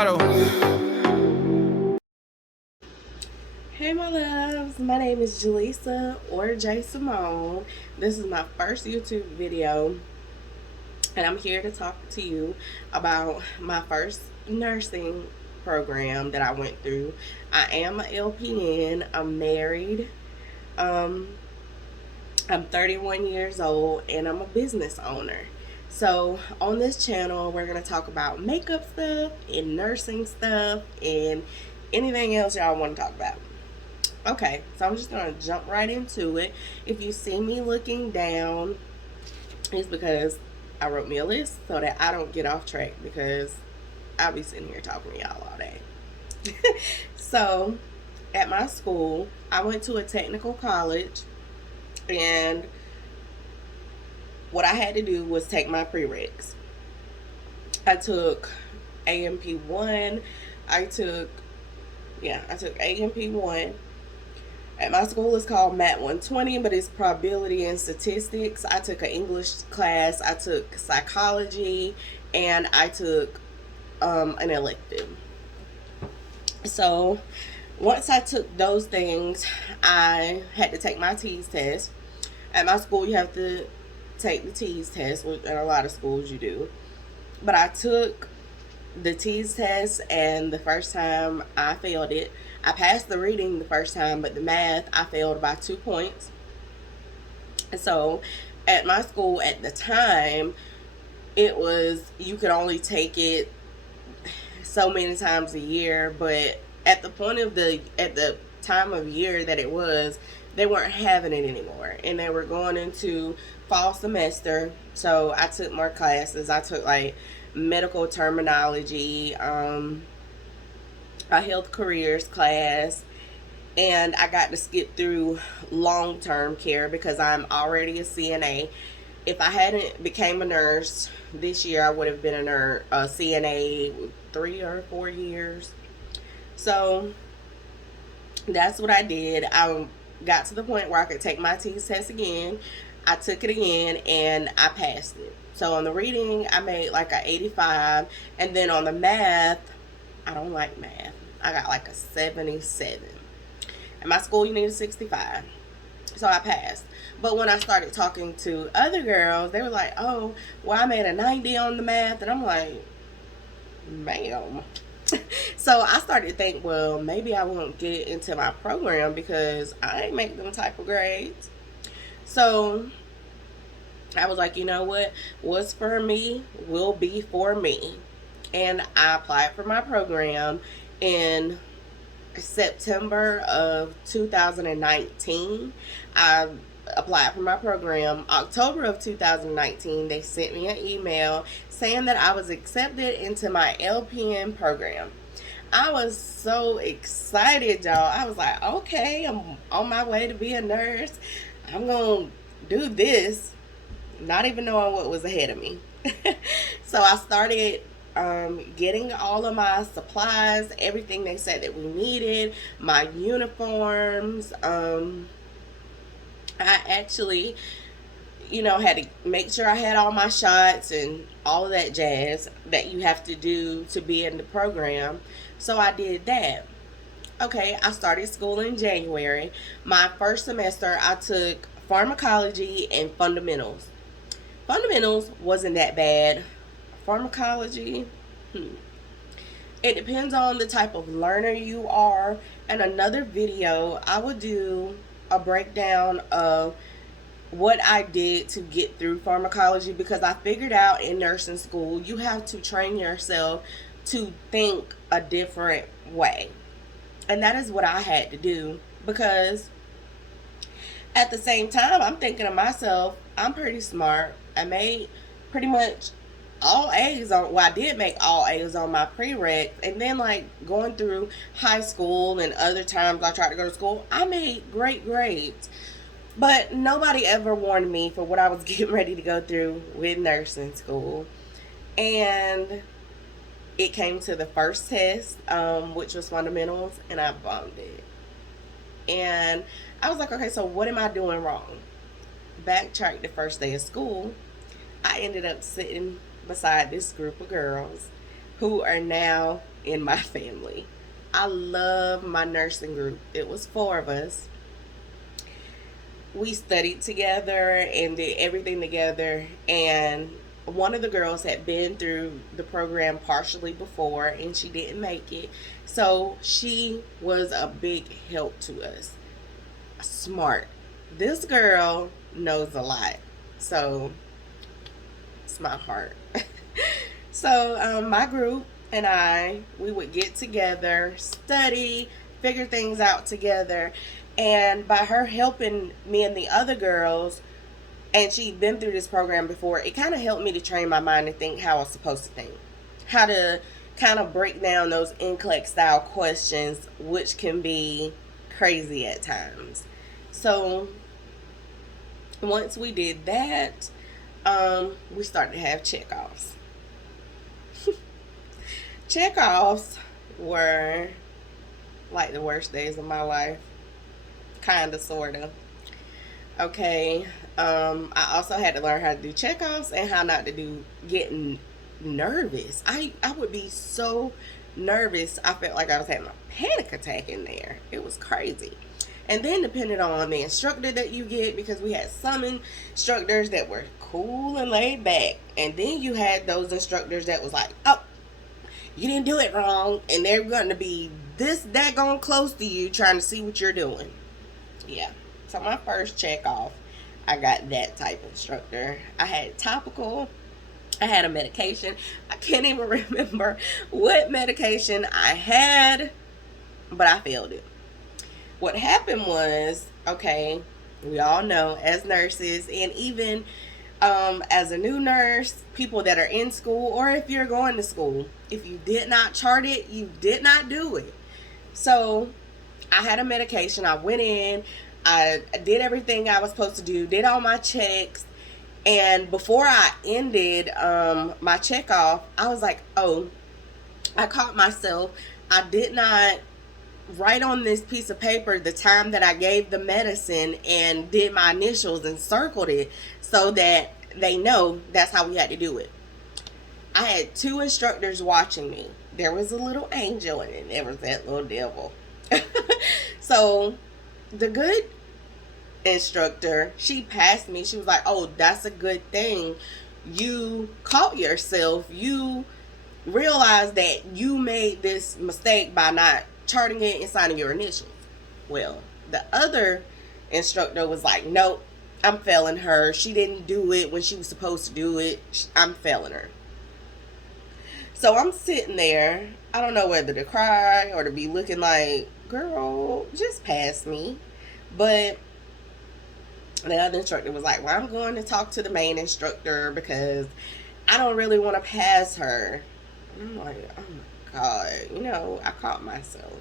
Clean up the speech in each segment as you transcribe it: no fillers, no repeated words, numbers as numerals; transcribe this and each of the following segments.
Claro. Hey my loves, my name is Jaleesa or J Simone. This is my first YouTube video and I'm here to talk to you about my first nursing program that I went through. I am an LPN, I'm married, um, I'm 31 years old and I'm a business owner. So on this channel we're going to talk about makeup stuff and nursing stuff and anything else y'all want to talk about. Okay, so I'm just gonna jump right into it. If you see me looking down, it's because I wrote me a list so that I don't get off track, because I'll be sitting here talking to y'all all day. So at my school, I went to a technical college, and what I had to do was take my prereqs. I took AMP1. I took AMP1. At my school, it's called MAT 120, but it's probability and statistics. I took an English class, I took psychology, and I took an elective. So once I took those things, I had to take my TEAS test. At my school, you have to take the TEAS test, which in a lot of schools you do. But I took the TEAS test, and the first time I failed it. I passed the reading the first time, but the math I failed by 2 points. So at my school at the time, it was, you could only take it so many times a year, but at the time of year that it was, they weren't having it anymore, and they were going into fall semester. So I took more classes. I took like medical terminology, a health careers class, and I got to skip through long-term care because I'm already a CNA. If I hadn't became a nurse this year, I would have been a CNA 3 or 4 years. So that's what I did. I got to the point where I could take my TEAS test again. I took it again and I passed it. So on the reading, I made like a 85, and then on the math, I don't like math, I got like a 77. At my school, you need a 65. So I passed. But when I started talking to other girls, they were like, oh, well, I made a 90 on the math. And I'm like, ma'am. So I started to think, well, maybe I won't get into my program because I ain't make them type of grades. So I was like, you know what? What's for me will be for me. And I applied for my program in September of 2019. I applied for my program. October of 2019, they sent me an email saying that I was accepted into my LPN program. I was so excited, y'all. I was like, okay, I'm on my way to be a nurse. I'm going to do this, not even knowing what was ahead of me. So I started getting all of my supplies, everything they said that we needed, my uniforms. I actually, had to make sure I had all my shots and all of that jazz that you have to do to be in the program. So I did that. Okay, I started school in January. My first semester, I took pharmacology and fundamentals. Fundamentals wasn't that bad. Pharmacology, it depends on the type of learner you are. In another video, I would do a breakdown of what I did to get through pharmacology, because I figured out in nursing school you have to train yourself to think a different way. And that is what I had to do, because at the same time I'm thinking to myself, I'm pretty smart. I made pretty much all A's on, well, I did make all A's on my prereq, and then like going through high school and other times I tried to go to school, I made great grades. But nobody ever warned me for what I was getting ready to go through with nursing school. And it came to the first test, which was fundamentals, and I bombed it. And I was like, okay, so what am I doing wrong? Backtrack the first day of school, I ended up sitting beside this group of girls who are now in my family. I love my nursing group. It was 4 of us. We studied together and did everything together. And one of the girls had been through the program partially before and she didn't make it. So she was a big help to us. Smart. This girl knows a lot. So it's my heart. So my group and we would get together, study, figure things out together. And by her helping me and the other girls, and she'd been through this program before, it kind of helped me to train my mind to think how I was supposed to think. How to kind of break down those NCLEX style questions, which can be crazy at times. So once we did that, we started to have checkoffs. Checkoffs were like the worst days of my life. Kinda, sorta. Okay. I also had to learn how to do checkoffs and how not to do getting nervous. I would be so nervous. I felt like I was having a panic attack in there. It was crazy. And then depending on the instructor that you get, because we had some instructors that were cool and laid back, and then you had those instructors that was like, oh, you didn't do it wrong, and they're going to be this daggone close to you trying to see what you're doing. Yeah. So my first check off, I got that type of instructor. I had topical. I had a medication. I can't even remember what medication I had, but I failed it. What happened was, okay, we all know as nurses, and even as a new nurse, people that are in school, or if you're going to school, if you did not chart it, you did not do it. So I had a medication. I went in, I did everything I was supposed to do, did all my checks, and before I ended my check off, I was like, oh, I caught myself. I did not write on this piece of paper the time that I gave the medicine and did my initials and circled it so that they know that's how we had to do it. I had 2 instructors watching me. There was a little angel and there was that little devil. So the good instructor, she passed me. She was like, oh, that's a good thing. You caught yourself. You realized that you made this mistake by not charting it and signing your initials. Well, the other instructor was like, nope, I'm failing her. She didn't do it when she was supposed to do it. I'm failing her. So I'm sitting there. I don't know whether to cry or to be looking like, girl, just pass me. But the other instructor was like, well, I'm going to talk to the main instructor because I don't really want to pass her. And I'm like, oh my God, I caught myself.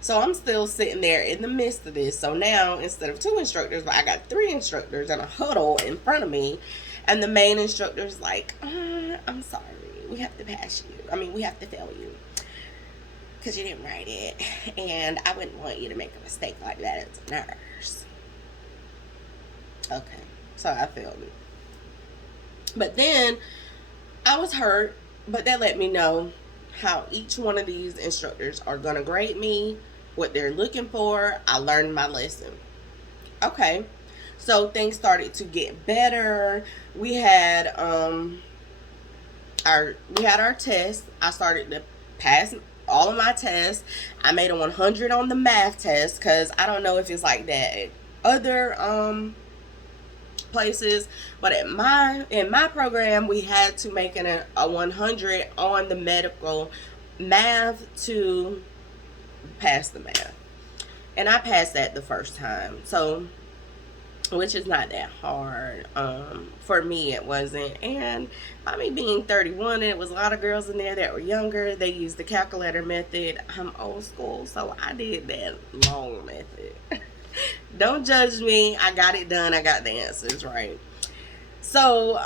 So I'm still sitting there in the midst of this. So now, instead of 2 instructors, I got 3 instructors in a huddle in front of me. And the main instructor's like, I'm sorry. We have to pass you. We have to fail you. Because you didn't write it. And I wouldn't want you to make a mistake like that as a nurse. Okay. So I failed it. But then, I was hurt. But that let me know how each one of these instructors are going to grade me, what they're looking for. I learned my lesson. Okay. So things started to get better. We had our tests. I started to pass all of my tests. I made a 100 on the math test because I don't know if it's like that at other places, but in my program we had to make a 100 on the medical math to pass the math, and I passed that the first time, so which is not that hard. For me it wasn't, and by me being 31 and it was a lot of girls in there that were younger, they used the calculator method. I'm old school, so I did that long method. Don't judge me. I got it done. I got the answers right. So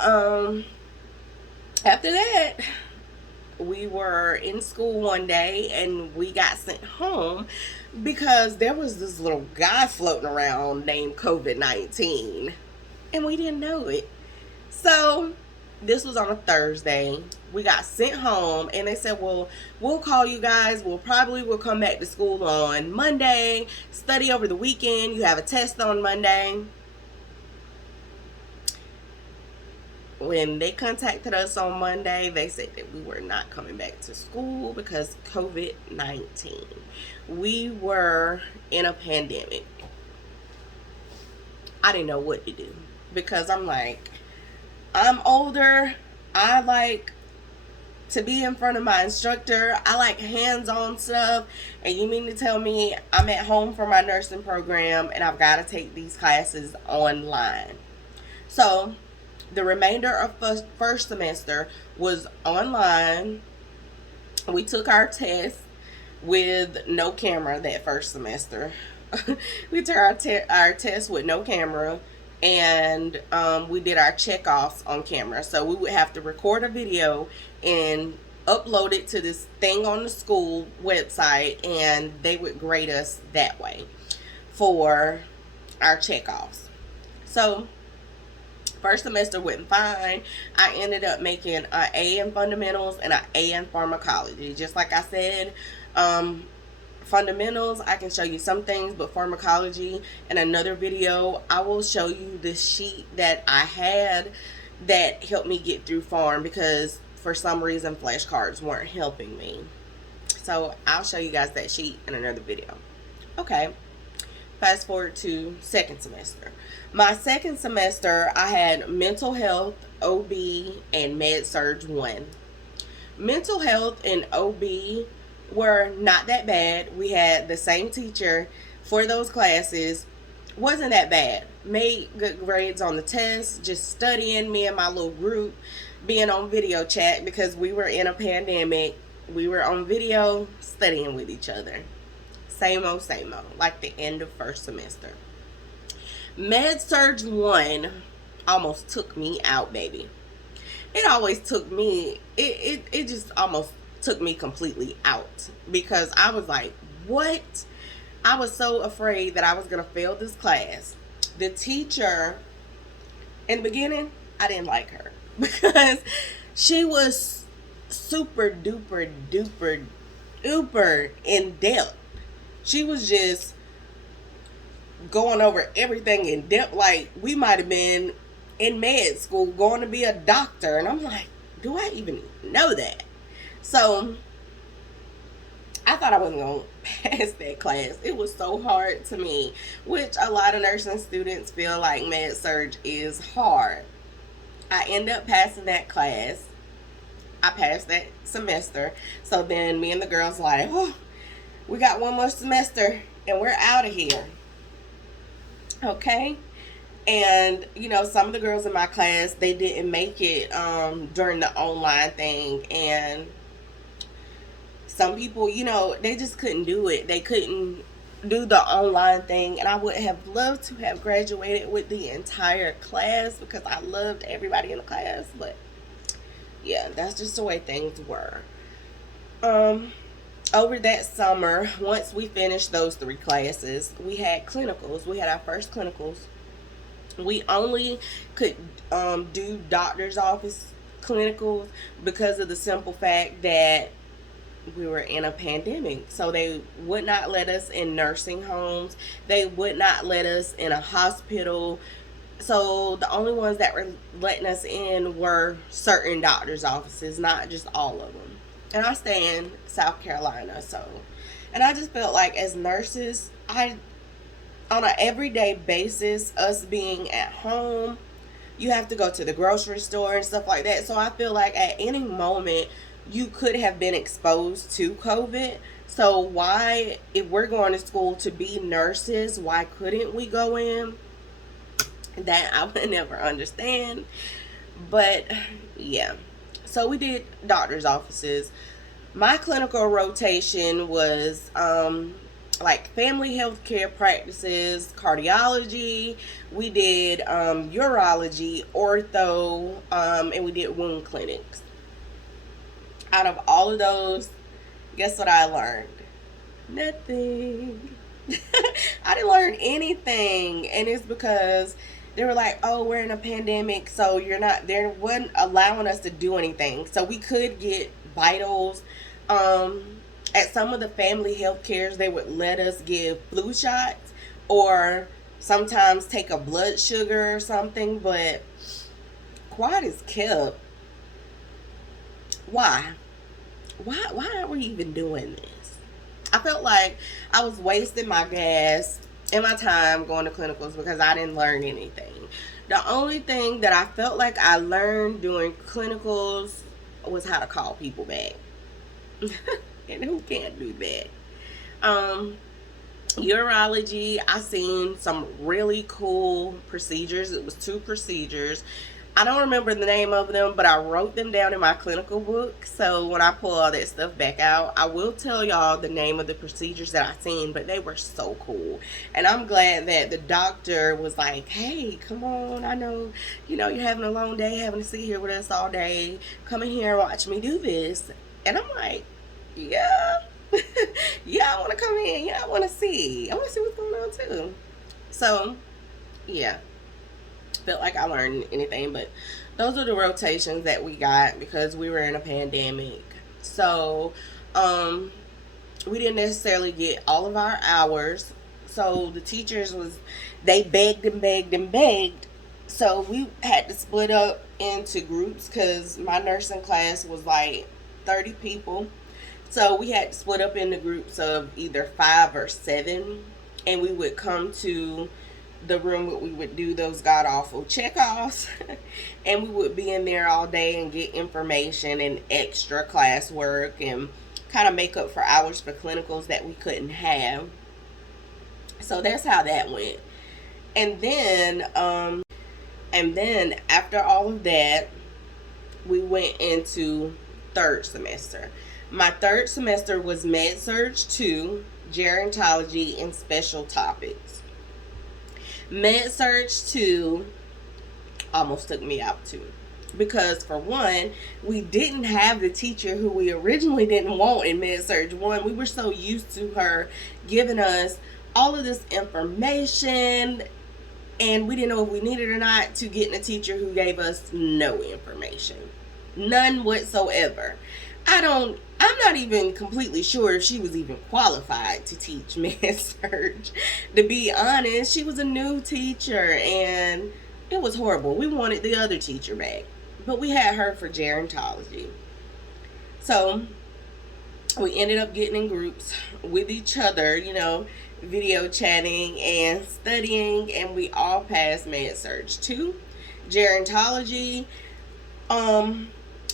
after that, we were in school one day and we got sent home because there was this little guy floating around named COVID-19 and we didn't know it. So This was on a Thursday. We got sent home and they said, well, we'll call you guys. We'll come back to school on Monday, study over the weekend. You have a test on Monday. When they contacted us on Monday, they said that we were not coming back to school because COVID-19. We were in a pandemic. I didn't know what to do because I'm like, I'm older. I like to be in front of my instructor. I like hands-on stuff. And you mean to tell me I'm at home for my nursing program and I've got to take these classes online? So the remainder of first semester was online. We took our test with no camera that first semester. We took our test with no camera, and we did our checkoffs on camera. So we would have to record a video and upload it to this thing on the school website, and they would grade us that way for our checkoffs. So first semester went fine. I ended up making an A in fundamentals and an A in pharmacology. Just like I said, fundamentals, I can show you some things, but pharmacology, in another video, I will show you the sheet that I had that helped me get through pharm because for some reason flashcards weren't helping me. So I'll show you guys that sheet in another video. Okay. Fast forward to second semester. My second semester, I had mental health, OB, and med surg 1. Mental health and OB were not that bad. We had the same teacher for those classes. Wasn't that bad. Made good grades on the test, just studying, me and my little group, being on video chat because we were in a pandemic. We were on video studying with each other. Same old, like the end of first semester. Med surg 1 almost took me out, baby. It always took me, it just almost took me completely out because I was like, what? I was so afraid that I was going to fail this class. The teacher, in the beginning, I didn't like her because she was super duper duper duper in depth. She was just going over everything in depth like we might have been in med school going to be a doctor. And I'm like, do I even know that? So I thought I wasn't going to pass that class. It was so hard to me, which a lot of nursing students feel like med surg is hard. I end up passing that class. I passed that semester. So then me and the girls like, oh, we got one more semester and we're out of here. Okay. And, you know, some of the girls in my class, they didn't make it during the online thing. And some people, you know, they just couldn't do it. They couldn't do the online thing. And I would have loved to have graduated with the entire class because I loved everybody in the class. But, yeah, that's just the way things were. Over that summer, once we finished those 3 classes, we had clinicals. We had our first clinicals. We only could do doctor's office clinicals because of the simple fact that we were in a pandemic. So they would not let us in nursing homes. They would not let us in a hospital. So the only ones that were letting us in were certain doctor's offices, not just all of them. And I stay in South Carolina, and I just felt like as nurses, on an everyday basis, us being at home, you have to go to the grocery store and stuff like that. So I feel like at any moment, you could have been exposed to COVID. So why, if we're going to school to be nurses, why couldn't we go in? That I would never understand. But yeah. So we did doctor's offices. My clinical rotation was like family health care practices, cardiology. We did urology, ortho, and we did wound clinics. Out of all of those, guess what I learned? Nothing. I didn't learn anything. And it's because they were like, oh, we're in a pandemic, so they wasn't allowing us to do anything. So we could get vitals. Um, at some of the family health cares, they would let us give flu shots or sometimes take a blood sugar or something. But quiet is kept. Why? Why are we even doing this? I felt like I was wasting my gas and my time going to clinicals because I didn't learn anything. The only thing that I felt like I learned during clinicals was how to call people back. And who can't do that? Um, Urology, I seen some really cool procedures. It was two procedures. I don't remember the name of them, but I wrote them down in my clinical book. So when I pull all that stuff back out, I will tell y'all the name of the procedures that I seen, but they were so cool. And I'm glad that the doctor was like, hey, come on, I know, you're having a long day, having to sit here with us all day. Come in here and watch me do this. And I'm like, yeah. Yeah, I want to come in. Yeah, I want to see. I want to see what's going on too. So, yeah, felt like I learned anything, but those are the rotations that we got because we were in a pandemic. So, we didn't necessarily get all of our hours. So the teachers they begged and begged and begged. So we had to split up into groups because my nursing class was like 30 people. So we had to split up into groups of either 5 or 7, and we would come to the room where we would do those god awful checkoffs, and we would be in there all day and get information and extra classwork and kind of make up for hours for clinicals that we couldn't have. So that's how that went. And then after all of that, we went into third semester. My third semester was Med Surg 2, Gerontology, and Special Topics. Med Surg 2 almost took me out too. Because for one, we didn't have the teacher who we originally didn't want in Med Surg 1. We were so used to her giving us all of this information, and we didn't know if we needed it or not, to getting a teacher who gave us no information. None whatsoever. I'm not even completely sure if she was even qualified to teach Med Surg. To be honest, she was a new teacher and it was horrible. We wanted the other teacher back, but we had her for gerontology. So we ended up getting in groups with each other, video chatting and studying, and we all passed Med Surg 2. Gerontology,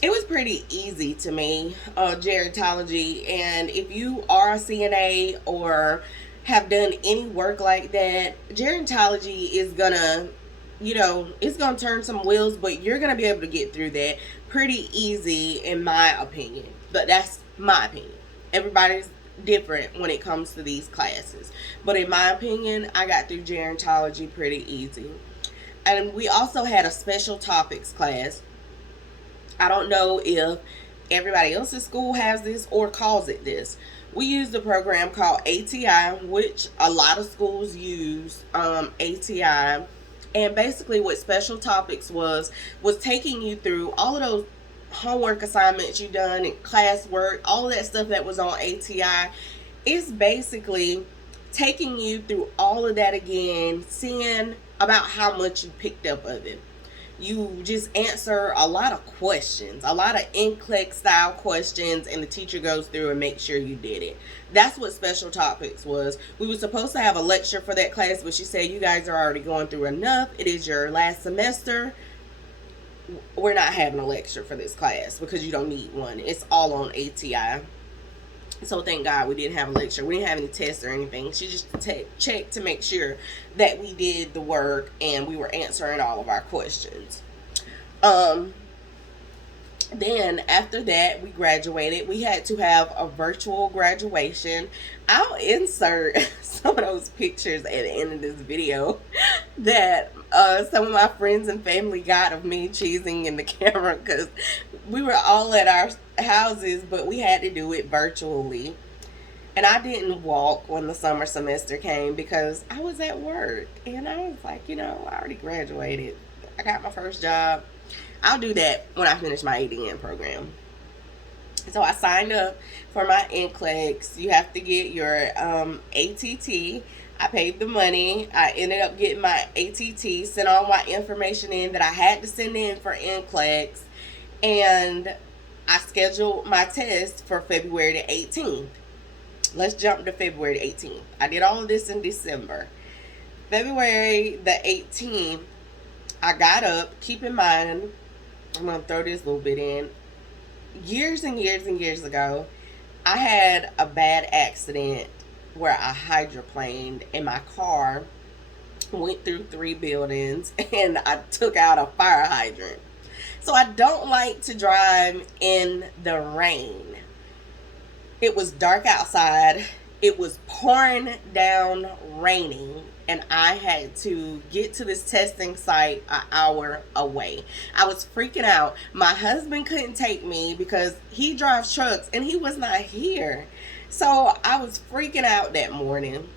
it was pretty easy to me, gerontology. And if you are a CNA or have done any work like that, gerontology is gonna, it's gonna turn some wheels, but you're gonna be able to get through that pretty easy, in my opinion. But that's my opinion. Everybody's different when it comes to these classes. But in my opinion, I got through gerontology pretty easy. And we also had a special topics class. I don't know if everybody else's school has this or calls it this. We used a program called ATI, which a lot of schools use ATI. And basically what special topics was taking you through all of those homework assignments you done and classwork, all of that stuff that was on ATI. It's basically taking you through all of that again, seeing about how much you picked up of it. You just answer a lot of questions, a lot of NCLEX style questions, and the teacher goes through and makes sure you did it. That's what special topics was. We were supposed to have a lecture for that class, but she said, you guys are already going through enough. It is your last semester. We're not having a lecture for this class because you don't need one. It's all on ATI. So thank God we didn't have a lecture. We didn't have any tests or anything. She just checked to make sure that we did the work and we were answering all of our questions. Then after that, we graduated. We had to have a virtual graduation. I'll insert some of those pictures at the end of this video that some of my friends and family got of me cheesing in the camera, because we were all at our houses, but we had to do it virtually. And I didn't walk when the summer semester came because I was at work. And I was like, I already graduated. I got my first job. I'll do that when I finish my ADN program. So I signed up for my NCLEX. You have to get your ATT. I paid the money. I ended up getting my ATT, sent all my information in that I had to send in for NCLEX, and I scheduled my test for February the 18th. Let's jump to February the 18th. I did all of this in December. February the 18th, I got up. Keep in mind, I'm going to throw this little bit in. Years and years and years ago, I had a bad accident where I hydroplaned and my car went through 3 buildings and I took out a fire hydrant. So I don't like to drive in the rain. It was dark outside. It was pouring down raining, and I had to get to this testing site an hour away. I was freaking out. My husband couldn't take me because he drives trucks and he was not here. So I was freaking out that morning.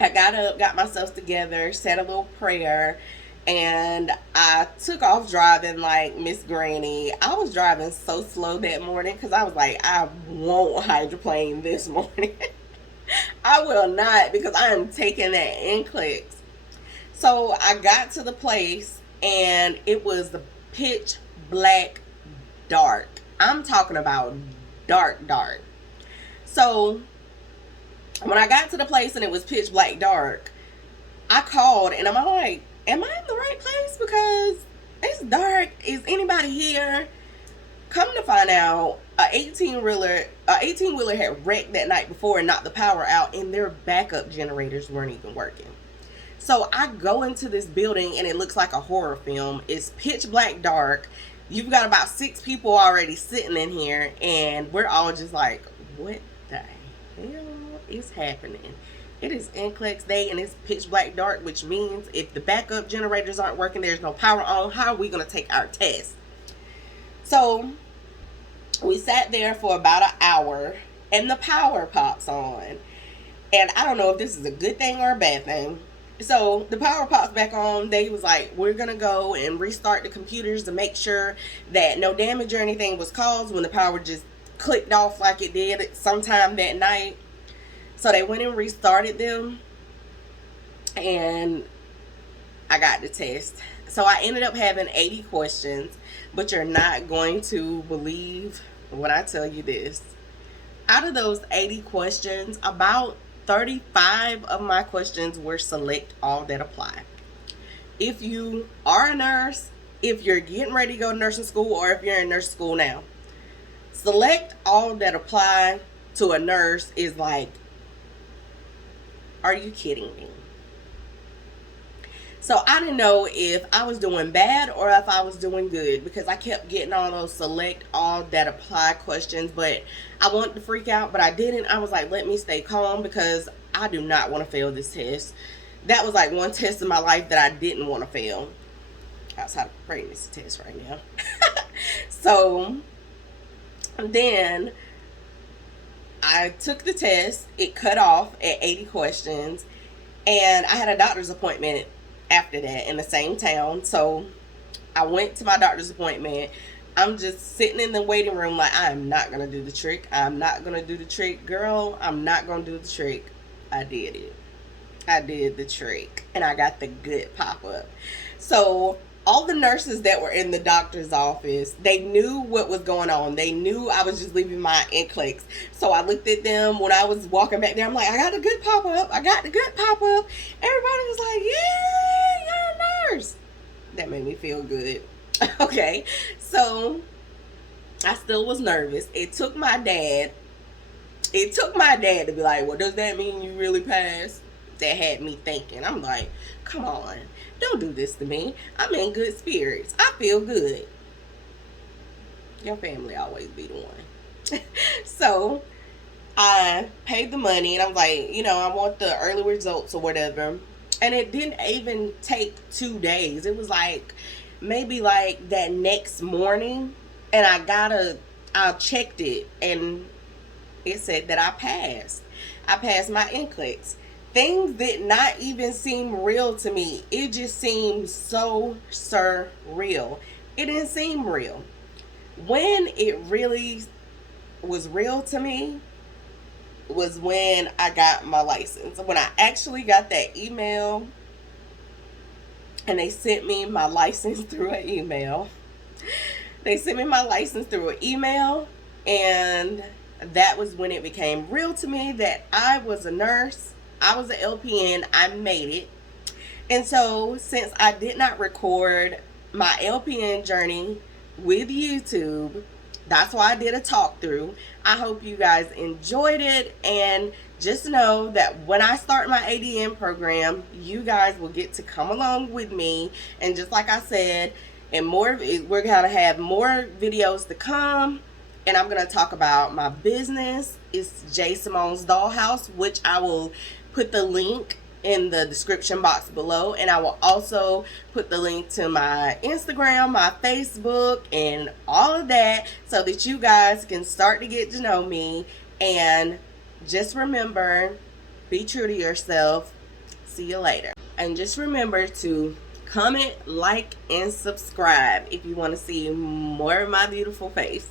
I got up, got myself together, said a little prayer, and I took off driving like Miss Granny. I was driving so slow that morning because I was like, I won't hydroplane this morning. I will not, because I am taking that NCLEX. So I got to the place and it was pitch black dark. I'm talking about dark, dark. So when I got to the place and it was pitch black dark, I called and I'm like, am I in the right place? Because it's dark. Is anybody here? Come to find out, a 18-wheeler had wrecked that night before and knocked the power out, and their backup generators weren't even working. So I go into this building and it looks like a horror film. It's pitch black dark. You've got about 6 people already sitting in here, and we're all just like, what the hell is happening? It is NCLEX day and it's pitch black dark, which means if the backup generators aren't working, there's no power on, how are we going to take our test? So we sat there for about an hour and the power pops on. And I don't know if this is a good thing or a bad thing. So the power pops back on. They was like, we're going to go and restart the computers to make sure that no damage or anything was caused when the power just clicked off like it did sometime that night. So they went and restarted them, and I got the test. So I ended up having 80 questions, but you're not going to believe when I tell you this. Out of those 80 questions, about 35 of my questions were select all that apply. If you are a nurse, if you're getting ready to go to nursing school, or if you're in nursing school now, select all that apply to a nurse is like, are you kidding me? So I didn't know if I was doing bad or if I was doing good, because I kept getting all those select all that apply questions, but I wanted to freak out, but I didn't. I was like, let me stay calm because I do not want to fail this test. That was like one test in my life that I didn't want to fail. Outside of pregnancy test right now. So then I took the test. It cut off at 80 questions, and I had a doctor's appointment after that in the same town. So I went to my doctor's appointment. I'm just sitting in the waiting room like, I am not going to do the trick. I'm not going to do the trick. Girl, I'm not going to do the trick. I did it. I did the trick, and I got the good pop-up. So all the nurses that were in the doctor's office, they knew what was going on. They knew I was just leaving my NCLEX. So I looked at them when I was walking back there. I'm like, I got a good pop-up. I got the good pop-up. Everybody was like, yeah, you're a nurse. That made me feel good. Okay. So I still was nervous. It took my dad to be like, well, does that mean you really passed? That had me thinking. I'm like, come on. Don't do this to me. I'm in good spirits. I feel good. Your family always be the one. So I paid the money and I'm like, I want the early results or whatever. And it didn't even take 2 days. It was like maybe like that next morning, and I checked it, and it said that I passed. I passed my NCLEX. Things did not even seem real to me. It just seemed so surreal. It didn't seem real. When it really was real to me was when I got my license. When I actually got that email and they sent me my license through an email. They sent me my license through an email, and that was when it became real to me that I was a nurse. I was an LPN. I made it. And so, since I did not record my LPN journey with YouTube, that's why I did a talk through. I hope you guys enjoyed it, and just know that when I start my ADN program, you guys will get to come along with me. And just like I said, and more, we're gonna have more videos to come, and I'm gonna talk about my business. It's J Simone's Dollhouse, which I will put the link in the description box below, and I will also put the link to my Instagram, my Facebook, and all of that, so that you guys can start to get to know me. And just remember, be true to yourself. See you later. And just remember to comment, like, and subscribe if you want to see more of my beautiful face.